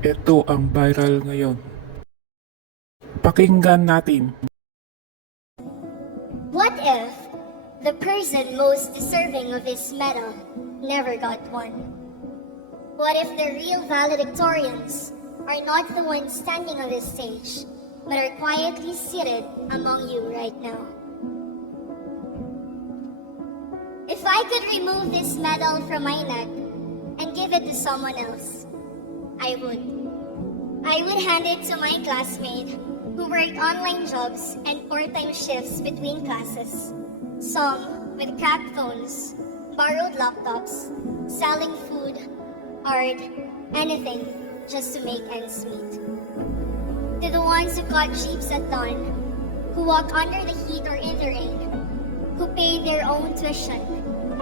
Ito ang viral ngayon. Pakinggan natin. What if the person most deserving of this medal never got one? What if the real valedictorians are not the ones standing on this stage, but are quietly seated among you right now? If I could remove this medal from my neck and give it to someone else, I would. I would hand it to my classmate who worked online jobs and part-time shifts between classes. Some with cracked phones, borrowed laptops, selling food, art, anything just to make ends meet. To the ones who caught jeeps at dawn, who walk under the heat or in the rain, who paid their own tuition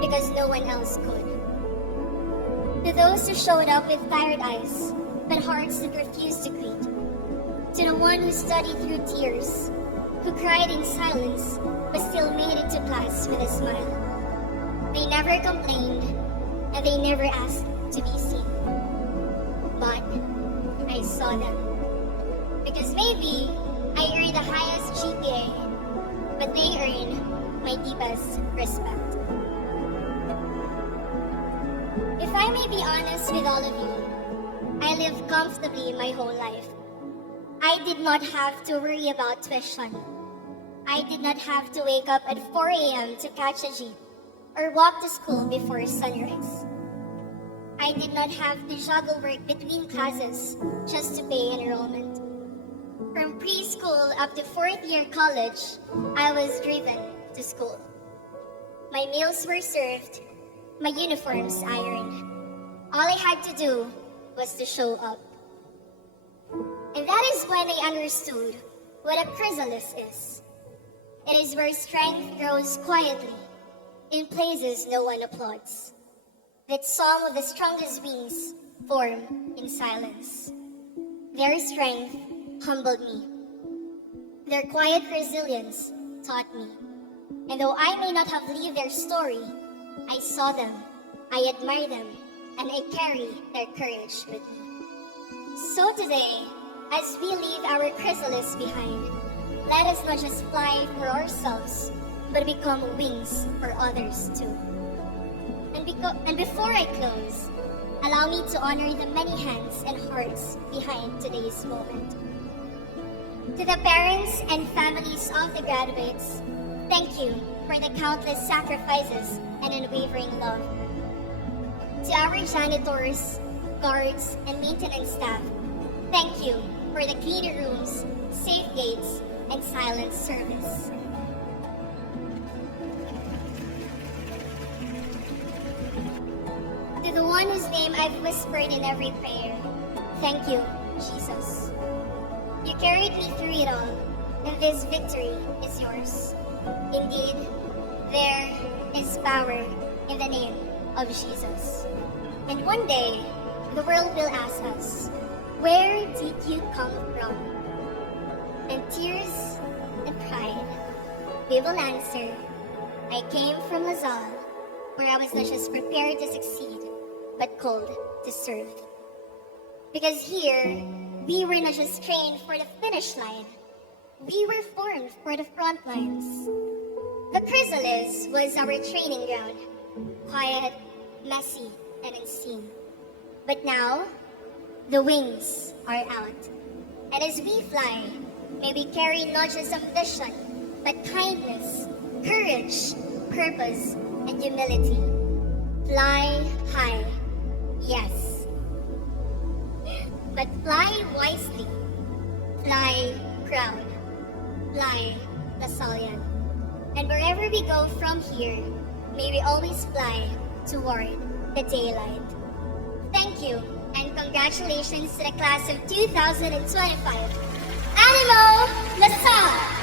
because no one else could. To those who showed up with tired eyes, but hearts that refused to greet. To the one who studied through tears, who cried in silence, but still made it to class with a smile. They never complained, and they never asked to be seen. But I saw them. Because maybe I earned the highest GPA, but they earned my deepest respect. If I may be honest with all of you, I lived comfortably my whole life. I did not have to worry about tuition. I did not have to wake up at 4 a.m. to catch a jeep or walk to school before sunrise. I did not have to juggle work between classes just to pay enrollment. From preschool up to fourth year college, I was driven to school. My meals were served, my uniforms ironed. All I had to do was to show up. And that is when I understood what a chrysalis is. It is where strength grows quietly, in places no one applauds. That some of the strongest wings form in silence. Their strength humbled me. Their quiet resilience taught me. And though I may not have lived their story, I saw them, I admire them, and I carry their courage with me. So today, as we leave our chrysalis behind, let us not just fly for ourselves, but become wings for others too. And before I close, allow me to honor the many hands and hearts behind today's moment. To the parents and families of the graduates, thank you for the countless sacrifices and unwavering love. To our janitors, guards, and maintenance staff, thank you for the clean rooms, safe gates, and silent service. To the one whose name I've whispered in every prayer, thank you, Jesus. You carried me through it all, and this victory is yours. Indeed, there is power in the name of Jesus. And one day, the world will ask us, where did you come from? And tears and pride, we will answer, I came from Lazal, where I was not just prepared to succeed, but called to serve. Because here, we were not just trained for the finish line, we were formed for the front lines. The chrysalis was our training ground, quiet, messy, and unseen. But now, the wings are out. And as we fly, may we carry not just ambition, but kindness, courage, purpose, and humility. Fly high, yes. But fly wisely. Fly proud. Fly Lasallian. And wherever we go from here, may we always fly toward the daylight. Thank you, and congratulations to the class of 2025. Animo Lasal!